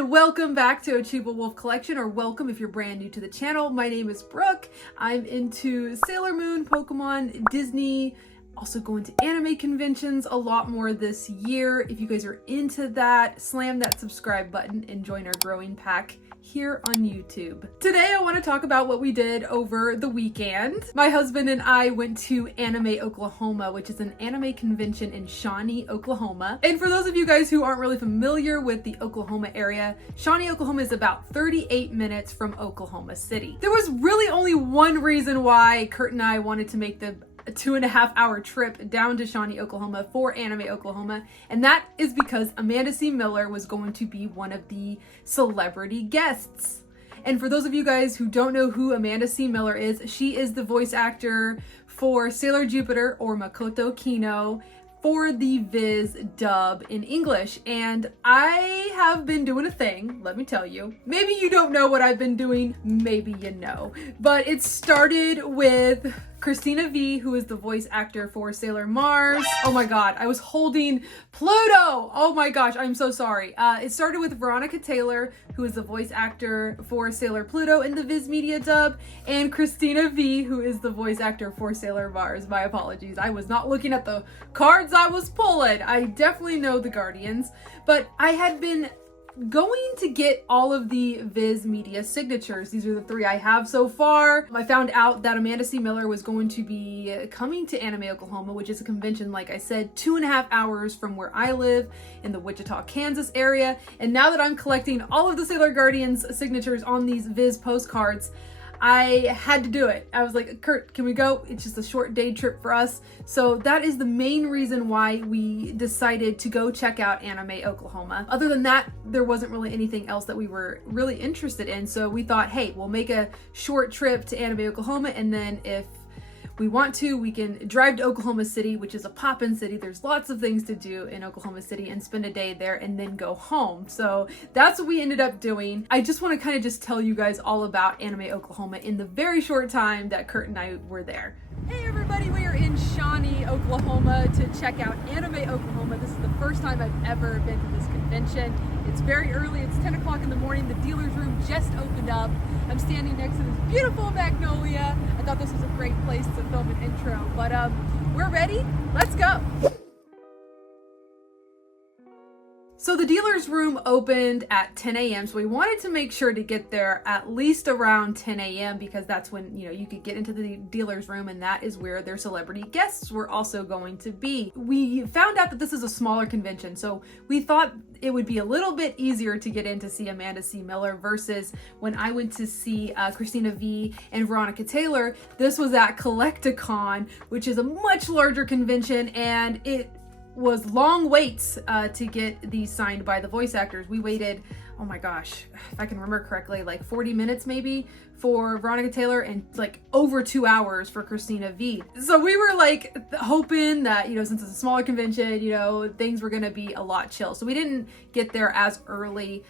everyone, welcome back to Ochibawolf Collection, or welcome if you're brand new to the channel. My name is Brooke. I'm into Sailor Moon, Pokemon, Disney, also going to anime conventions a lot more this year. If you guys are into that, slam that subscribe button and join our growing pack here on YouTube. Today I want to talk about what we did over the weekend. My husband and I went to Anime Oklahoma, which is an anime convention in Shawnee, Oklahoma. And for those of you guys who aren't really familiar with the Oklahoma area, Shawnee, Oklahoma is about 38 minutes from Oklahoma City. There was really only one reason why Curt and I wanted to make the a 2.5-hour trip down to Shawnee, Oklahoma for Anime Oklahoma, and that is because Amanda C. Miller was going to be one of the celebrity guests. And for those of you guys who don't know who Amanda C. Miller is, she is the voice actor for Sailor Jupiter, or Makoto Kino, for the Viz dub in English. And I have been doing a thing, let me tell you. Maybe you don't know what I've been doing, maybe you know. But it started with Christina V, who is the voice actor for Sailor Mars. Oh my god, I was holding Pluto! Oh my gosh, I'm so sorry. It started with Veronica Taylor, who is the voice actor for Sailor Pluto in the Viz Media dub, and Christina V, who is the voice actor for Sailor Mars. My apologies, I was not looking at the cards I was pulling. I definitely know the Guardians, but I had been going to get all of the Viz Media signatures. These are the 3 I have so far. I found out that Amanda C. Miller was going to be coming to Anime Oklahoma, which is a convention, like I said, 2.5 hours from where I live in the Wichita, Kansas area. And now that I'm collecting all of the Sailor Guardians signatures on these Viz postcards, I had to do it. I was like, Curt, can we go? It's just a short day trip for us. So that is the main reason why we decided to go check out Anime Oklahoma. Other than that, there wasn't really anything else that we were really interested in. So we thought, hey, we'll make a short trip to Anime Oklahoma, and then if we want to, we can drive to Oklahoma City, which is a pop-in city. There's lots of things to do in Oklahoma City, and spend a day there and then go home. So that's what we ended up doing. I just want to kind of just tell you guys all about Anime Oklahoma in the very short time that Curt and I were there. Hey everybody, we are in Shawnee, Oklahoma to check out Anime Oklahoma. This is the first time I've ever been to this convention. It's very early, it's 10 o'clock in the morning. The dealer's room just opened up. I'm standing next to this beautiful magnolia. I thought this was a great place to film an intro, but we're ready, let's go. So the dealer's room opened at 10 a.m. So we wanted to make sure to get there at least around 10 a.m. because that's when, you know, you could get into the dealer's room, and that is where their celebrity guests were also going to be. We found out that this is a smaller convention, so we thought it would be a little bit easier to get in to see Amanda C. Miller versus when I went to see Christina V and Veronica Taylor. This was at Collecticon, which is a much larger convention, and it was long waits to get these signed by the voice actors. We waited, oh my gosh, if I can remember correctly, like 40 minutes maybe for Veronica Taylor, and like over 2 hours for Christina V. So we were like hoping that, you know, since it's a smaller convention, you know, things were gonna be a lot chill. So we didn't get there as early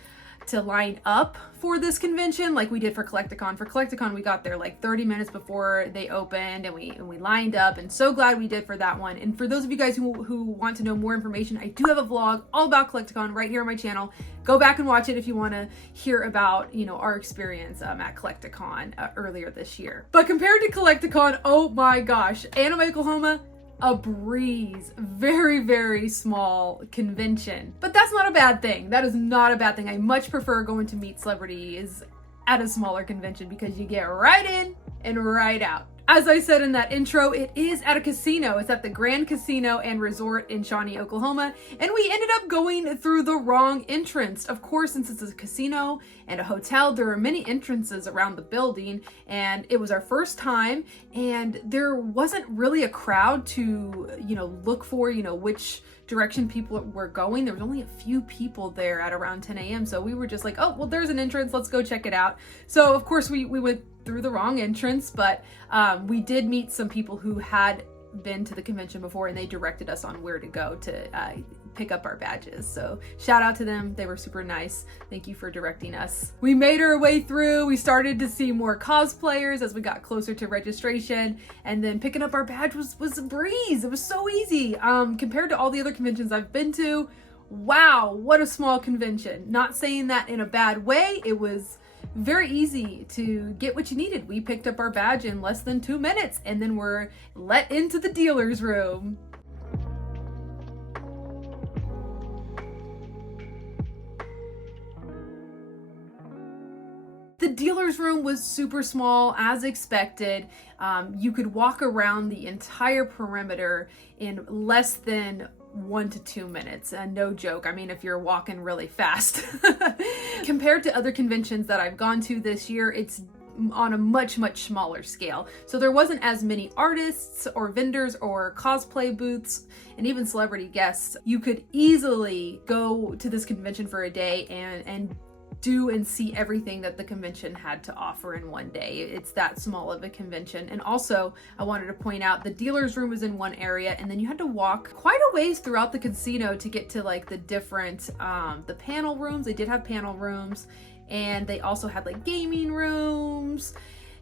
to line up for this convention like we did for Collecticon. For Collecticon, we got there like 30 minutes before they opened, and we lined up, and so glad we did for that one. And for those of you guys who want to know more information, I do have a vlog all about Collecticon right here on my channel. Go back and watch it if you want to hear about, you know, our experience at Collecticon earlier this year. But compared to Collecticon, oh my gosh, Anime Oklahoma, a breeze. Very, very small convention. But that's not a bad thing. That is not a bad thing. I much prefer going to meet celebrities at a smaller convention because you get right in and right out. As I said in that intro, it is at a casino. It's at the Grand Casino and Resort in Shawnee, Oklahoma, and we ended up going through the wrong entrance. Of course, since it's a casino and a hotel, there are many entrances around the building, and it was our first time, and there wasn't really a crowd to, you know, look for, you know, which direction people were going. There was only a few people there at around 10 a.m. So we were just like, oh, well, there's an entrance, let's go check it out. So of course we went through the wrong entrance, but we did meet some people who had been to the convention before, and they directed us on where to go to pick up our badges. So shout out to them. They were super nice. Thank you for directing us. We made our way through. We started to see more cosplayers as we got closer to registration, and then picking up our badge was a breeze. It was so easy. Compared to all the other conventions I've been to, wow, what a small convention. Not saying that in a bad way. It was very easy to get what you needed. We picked up our badge in less than 2 minutes and then we're let into the dealer's room. The dealer's room was super small, as expected. You could walk around the entire perimeter in less than 1 to 2 minutes. And no joke, I mean, if you're walking really fast. Compared to other conventions that I've gone to this year, it's on a much smaller scale. So there wasn't as many artists or vendors or cosplay booths and even celebrity guests. You could easily go to this convention for a day and do and see everything that the convention had to offer in one day. It's that small of a convention. And also, I wanted to point out the dealer's room was in one area, and then you had to walk quite a ways throughout the casino to get to like the different, the panel rooms. They did have panel rooms, and they also had like gaming rooms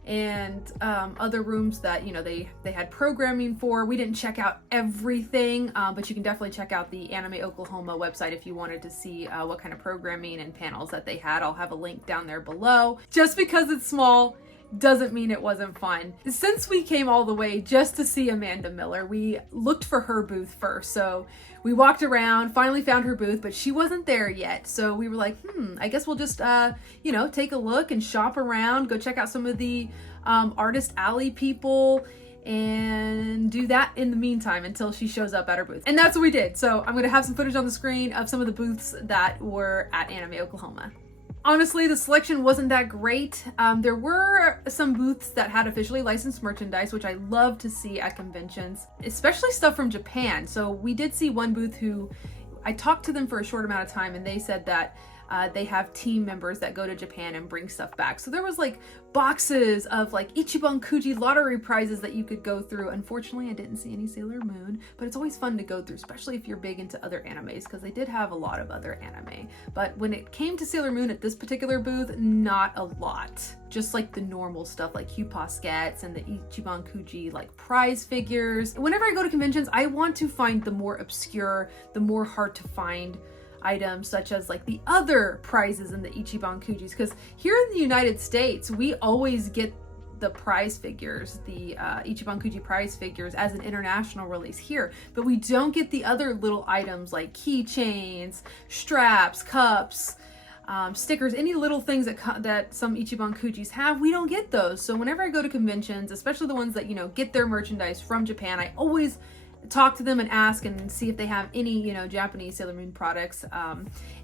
and other rooms that, you know, they had programming for. We didn't check out everything, but you can definitely check out the Anime Oklahoma website if you wanted to see what kind of programming and panels that they had. I'll have a link down there below. Just because it's small doesn't mean it wasn't fun. Since we came all the way just to see Amanda Miller, we looked for her booth first. So we walked around, finally found her booth, but she wasn't there yet. So we were like, I guess we'll just, you know, take a look and shop around, go check out some of the Artist Alley people and do that in the meantime until she shows up at her booth. And that's what we did. So I'm gonna have some footage on the screen of some of the booths that were at Anime Oklahoma. Honestly, the selection wasn't that great. There were some booths that had officially licensed merchandise, which I love to see at conventions, especially stuff from Japan. So we did see one booth who, I talked to them for a short amount of time, and they said that they have team members that go to Japan and bring stuff back. So there was like boxes of like Ichiban Kuji lottery prizes that you could go through. Unfortunately, I didn't see any Sailor Moon, but it's always fun to go through, especially if you're big into other animes, because they did have a lot of other anime. But when it came to Sailor Moon at this particular booth, not a lot. Just like the normal stuff like Hugh Poskets and the Ichiban Kuji like prize figures. Whenever I go to conventions, I want to find the more obscure, the more hard to find items, such as like the other prizes in the Ichiban Kujis, because here in the United States we always get the prize figures, the Ichiban Kuji prize figures as an international release here, but we don't get the other little items like keychains, straps, cups, stickers, any little things that some Ichiban Kujis have. We don't get those. So whenever I go to conventions, especially the ones that, you know, get their merchandise from Japan, I always talk to them and ask and see if they have any, you know, Japanese Sailor Moon products.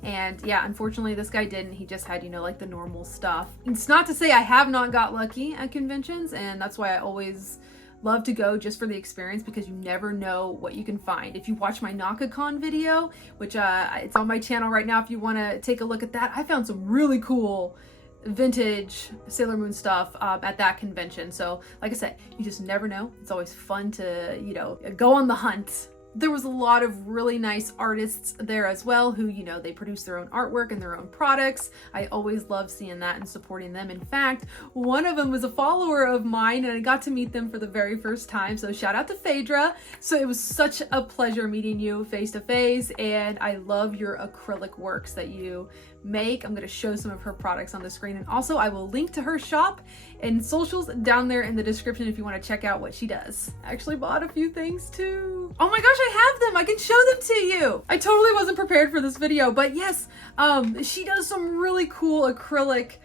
And yeah, unfortunately this guy didn't. He just had, you know, like the normal stuff. It's not to say I have not got lucky at conventions, and that's why I always love to go, just for the experience, because you never know what you can find. If you watch my NakaCon video, which it's on my channel right now if you want to take a look at that, I found some really cool vintage Sailor Moon stuff at that convention. So like I said, you just never know. It's always fun to, you know, go on the hunt. There was a lot of really nice artists there as well who, you know, they produce their own artwork and their own products. I always love seeing that and supporting them. In fact, one of them was a follower of mine and I got to meet them for the very first time. So shout out to Phaedra. So it was such a pleasure meeting you face to face, and I love your acrylic works that you make. I'm going to show some of her products on the screen, and also I will link to her shop and socials down there in the description if you want to check out what she does. I actually bought a few things too. Oh my gosh, I have them. I can show them to you. I totally wasn't prepared for this video, but yes, she does some really cool acrylic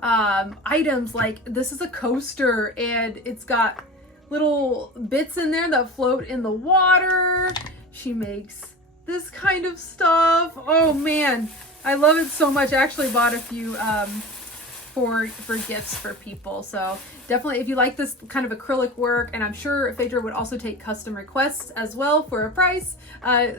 items. Like this is a coaster and it's got little bits in there that float in the water. She makes this kind of stuff. Oh man, I love it so much. I actually bought a few for gifts for people. So definitely, if you like this kind of acrylic work, and I'm sure Phaedra would also take custom requests as well for a price,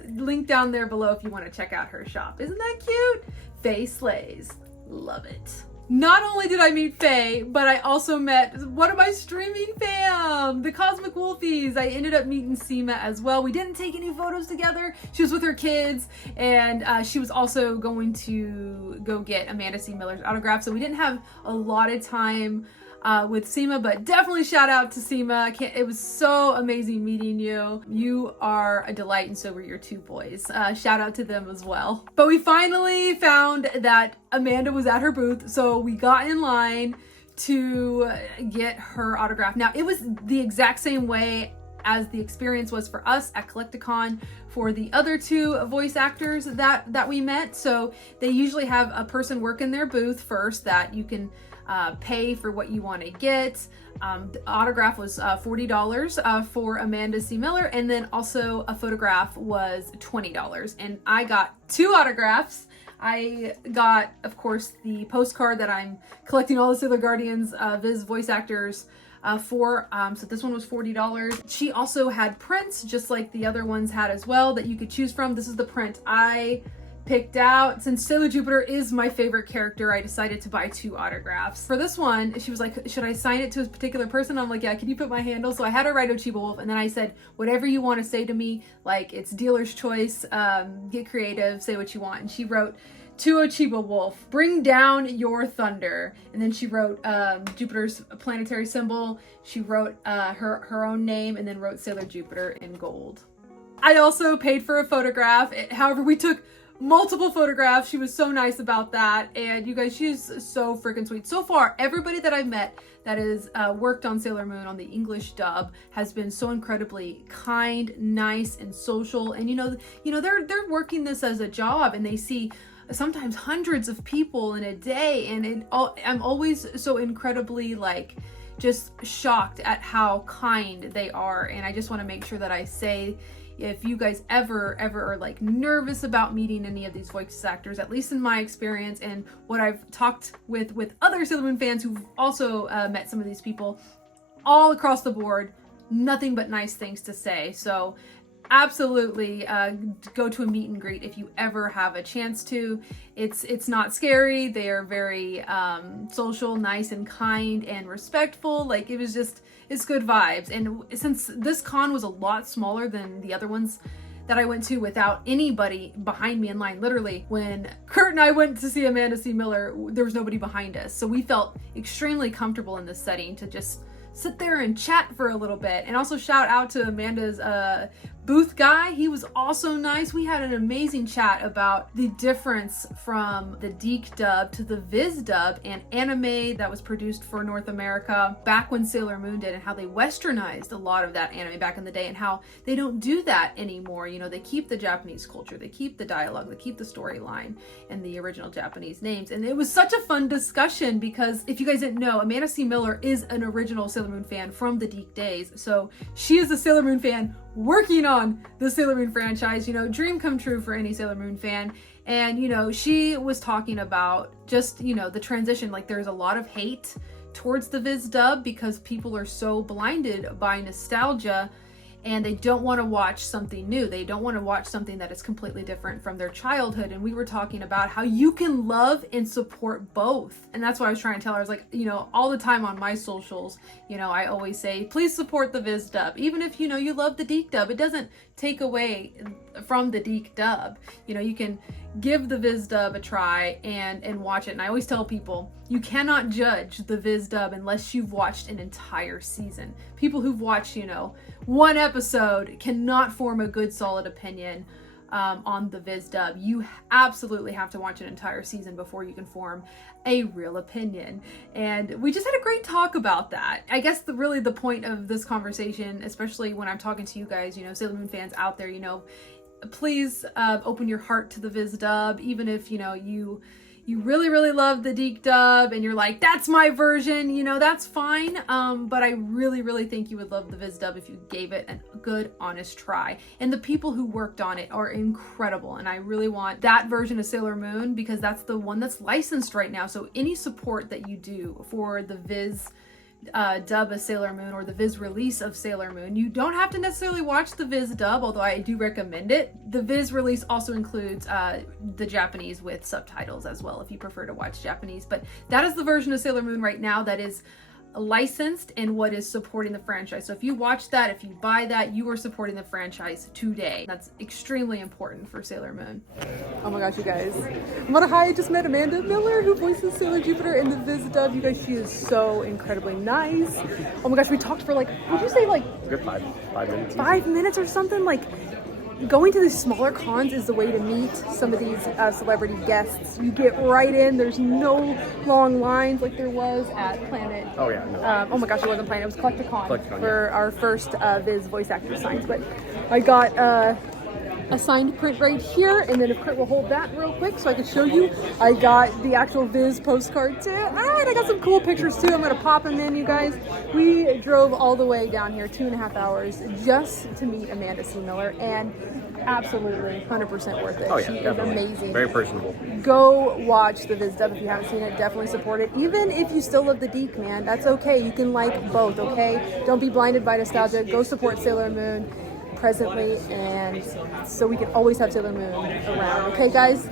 link down there below if you want to check out her shop. Isn't that cute? Faye slays. Love it. Not only did I meet Faye, but I also met one of my streaming fam, the Cosmic Wolfies. I ended up meeting Seema as well. We didn't take any photos together. She was with her kids, and she was also going to go get Amanda C. Miller's autograph, so we didn't have a lot of time with Seema, but definitely shout out to Seema. It was so amazing meeting you. You are a delight, and so were your two boys. Shout out to them as well. But we finally found that Amanda was at her booth, so we got in line to get her autograph. Now, it was the exact same way as the experience was for us at Collecticon for the other two voice actors that we met. So they usually have a person work in their booth first that you can pay for what you want to get. The autograph was $40 for Amanda C. Miller, and then also a photograph was $20. And I got two autographs. I got, of course, the postcard that I'm collecting all the Sailor Guardians Viz voice actors for. So this one was $40. She also had prints, just like the other ones had as well, that you could choose from. This is the print I picked out. Since Sailor Jupiter is my favorite character, I decided to buy two autographs. For this one, she was like, should I sign it to a particular person? I'm like, yeah, can you put my handle? So I had her write Ochibawolf, and then I said, whatever you want to say to me, like it's dealer's choice, get creative, say what you want. And she wrote, to Ochibawolf, bring down your thunder. And then she wrote Jupiter's planetary symbol. She wrote her own name, and then wrote Sailor Jupiter in gold. I also paid for a photograph. However, we took multiple photographs. She was so nice about that. And you guys, she's so freaking sweet. So far, everybody that I've met that has worked on Sailor Moon on the English dub has been so incredibly kind, nice, and social. And you know they're working this as a job, and they see sometimes hundreds of people in a day, and I'm always so incredibly like just shocked at how kind they are. And I just want to make sure that I say, if you guys ever are like nervous about meeting any of these voice actors, at least in my experience and what I've talked with other Sailor Moon fans who've also met some of these people, all across the board, nothing but nice things to say. So absolutely go to a meet and greet if you ever have a chance to. It's not scary. They are very social, nice, and kind, and respectful. Like it's good vibes. And since this con was a lot smaller than the other ones that I went to without anybody behind me in line, literally when Curt and I went to see Amanda C. Miller, there was nobody behind us. So we felt extremely comfortable in this setting to just sit there and chat for a little bit. And also shout out to Amanda's booth guy. He was also nice. We had an amazing chat about the difference from the Deke dub to the Viz dub and anime that was produced for North America back when Sailor Moon did, and how they westernized a lot of that anime back in the day, and how they don't do that anymore. You know, they keep the Japanese culture, they keep the dialogue, they keep the storyline and the original Japanese names. And it was such a fun discussion because, if you guys didn't know, Amanda C. Miller is an original Sailor Moon fan from the Deke days. So she is a Sailor Moon fan working on the Sailor Moon franchise, you know, dream come true for any Sailor Moon fan. And, you know, she was talking about just, you know, the transition. Like, there's a lot of hate towards the Viz dub because people are so blinded by nostalgia, and they don't want to watch something new. They don't want to watch something that is completely different from their childhood. And we were talking about how you can love and support both. And that's why I was trying to tell her. I was like, you know, all the time on my socials, you know, I always say, please support the Viz dub. Even if, you know, you love the Deke dub, it doesn't take away from the Deke dub. You know, you can give the Viz dub a try and watch it. And I always tell people, you cannot judge the Viz dub unless you've watched an entire season. People who've watched, you know, one episode cannot form a good solid opinion on the Viz dub. You absolutely have to watch an entire season before you can form a real opinion. And we just had a great talk about that. I guess really the point of this conversation, especially when I'm talking to you guys, you know, Sailor Moon fans out there, you know, please open your heart to the Viz dub. Even if, you know, you really love the Deke dub and you're like, that's my version, you know, that's fine. But I really think you would love the Viz dub if you gave it a good, honest try. And the people who worked on it are incredible. And I really want that version of Sailor Moon because that's the one that's licensed right now. So any support that you do for the Viz dub of Sailor Moon or the Viz release of Sailor Moon, you don't have to necessarily watch the Viz dub, although I do recommend it. The Viz release also includes the Japanese with subtitles as well if you prefer to watch Japanese. But that is the version of Sailor Moon right now that is licensed and what is supporting the franchise. So if you watch that, if you buy that, you are supporting the franchise today. That's extremely important for Sailor Moon. Oh my gosh, you guys. I just met Amanda Miller, who voices Sailor Jupiter in the Viz dub. You guys, she is so incredibly nice. Oh my gosh, we talked for like, would you say like good 5 minutes? 5 minutes or something? Like, going to these smaller cons is the way to meet some of these celebrity guests. You get right in. There's no long lines like there was at Planet. Oh yeah. No. Oh my gosh, it wasn't Planet. It was Collecticon for our first Viz voice actor signs. But I got a signed print right here, and then if Curt will hold that real quick so I can show you, I got the actual Viz postcard too. All right, I got some cool pictures too. I'm gonna pop them in, you guys. We drove all the way down here, 2.5 hours, just to meet Amanda C. Miller, and absolutely 100% worth it. Oh yeah, she definitely. is amazing. Very personable. Go watch the Viz dub if you haven't seen it. Definitely support it. Even if you still love the Deke, man, that's okay. You can like both, okay? Don't be blinded by nostalgia. Go support Sailor Moon presently, and so we can always have Sailor Moon around. Okay, guys?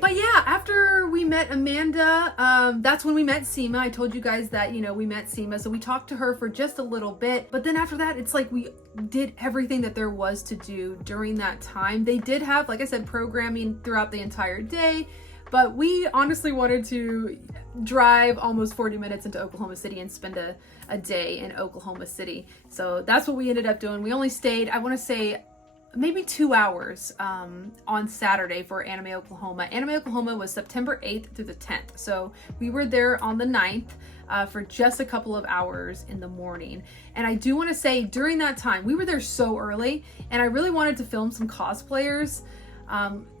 But yeah, after we met Amanda, that's when we met Seema. I told you guys that, you know, we met Seema, so we talked to her for just a little bit. But then after that, it's like we did everything that there was to do during that time. They did have, like I said, programming throughout the entire day, but we honestly wanted to drive almost 40 minutes into Oklahoma City and spend a day in Oklahoma City. So that's what we ended up doing. We only stayed, I want to say, maybe 2 hours on Saturday for Anime Oklahoma. Anime Oklahoma was September 8th through the 10th. So we were there on the 9th for just a couple of hours in the morning. And I do want to say during that time, we were there so early, and I really wanted to film some cosplayers.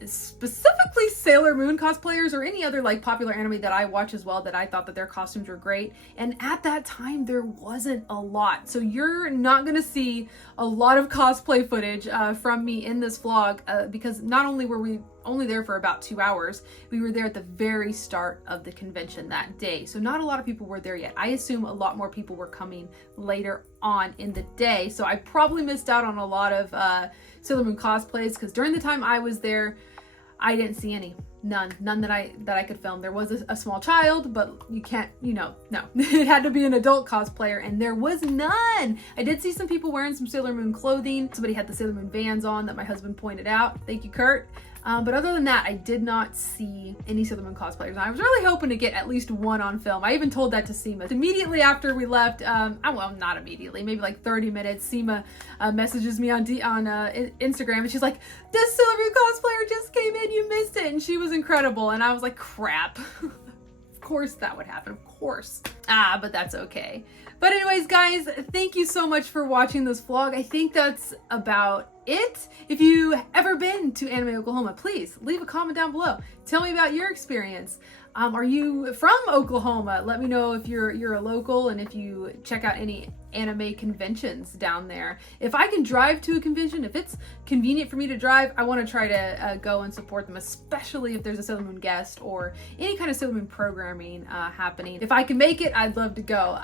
Specifically Sailor Moon cosplayers or any other like popular anime that I watch as well, that I thought that their costumes were great. And at that time there wasn't a lot, so you're not gonna see a lot of cosplay footage from me in this vlog, because not only were we only there for about 2 hours, we were there at the very start of the convention that day, so not a lot of people were there yet. I assume a lot more people were coming later on in the day, so I probably missed out on a lot of Sailor Moon cosplays, because during the time I was there, I didn't see any. None that I could film. There was a small child, but you can't, you know, no. It had to be an adult cosplayer, and there was none. I did see some people wearing some Sailor Moon clothing. Somebody had the Sailor Moon Vans on that my husband pointed out. Thank you, Curt. But other than that, I did not see any Sailor Moon cosplayers. And I was really hoping to get at least one on film. I even told that to Seema. Immediately after we left, well, not immediately, maybe like 30 minutes, Seema messages me on Instagram, and she's like, this Sailor Moon cosplayer just came in, you missed it. And she was incredible. And I was like, crap. Of course that would happen, of course. But that's okay. But anyways, guys, thank you so much for watching this vlog. I think that's about it. If you ever been to Anime Oklahoma, please leave a comment down below. Tell me about your experience. Are you from Oklahoma? Let me know if you're a local and if you check out any anime conventions down there. If I can drive to a convention, if it's convenient for me to drive, I want to try to go and support them, especially if there's a Sailor Moon guest or any kind of Sailor Moon programming happening. If I can make it, I'd love to go.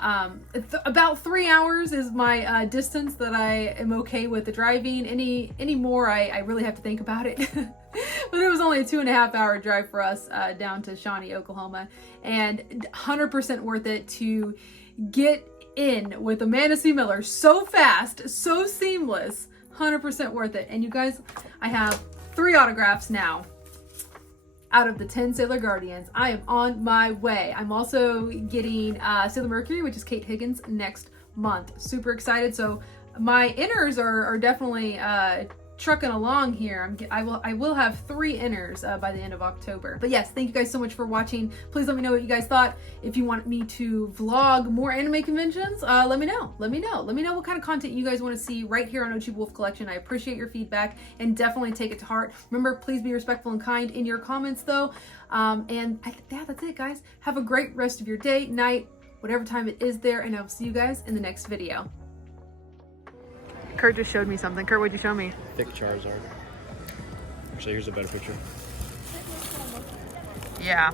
About 3 hours is my distance that I am okay with the driving. Any more, I really have to think about it. But it was only a 2.5 hour drive for us down to Shawnee, Oklahoma, and 100% worth it to get in with Amanda C. Miller so fast, so seamless. 100% worth it. And you guys, I have 3 autographs now out of the 10 Sailor Guardians. I am on my way. I'm also getting Sailor Mercury, which is Kate Higgins, next month. Super excited. So my inners are definitely trucking along here. I will have 3 inners by the end of October. But yes, thank you guys so much for watching. Please let me know what you guys thought. If you want me to vlog more anime conventions, let me know. Let me know what kind of content you guys want to see right here on Ochibawolf Collection. I appreciate your feedback and definitely take it to heart. Remember, please be respectful and kind in your comments though. And yeah, that's it, guys. Have a great rest of your day, night, whatever time it is there, and I'll see you guys in the next video. Curt just showed me something. Curt, what'd you show me? Thick Charizard. Actually, here's a better picture. Yeah.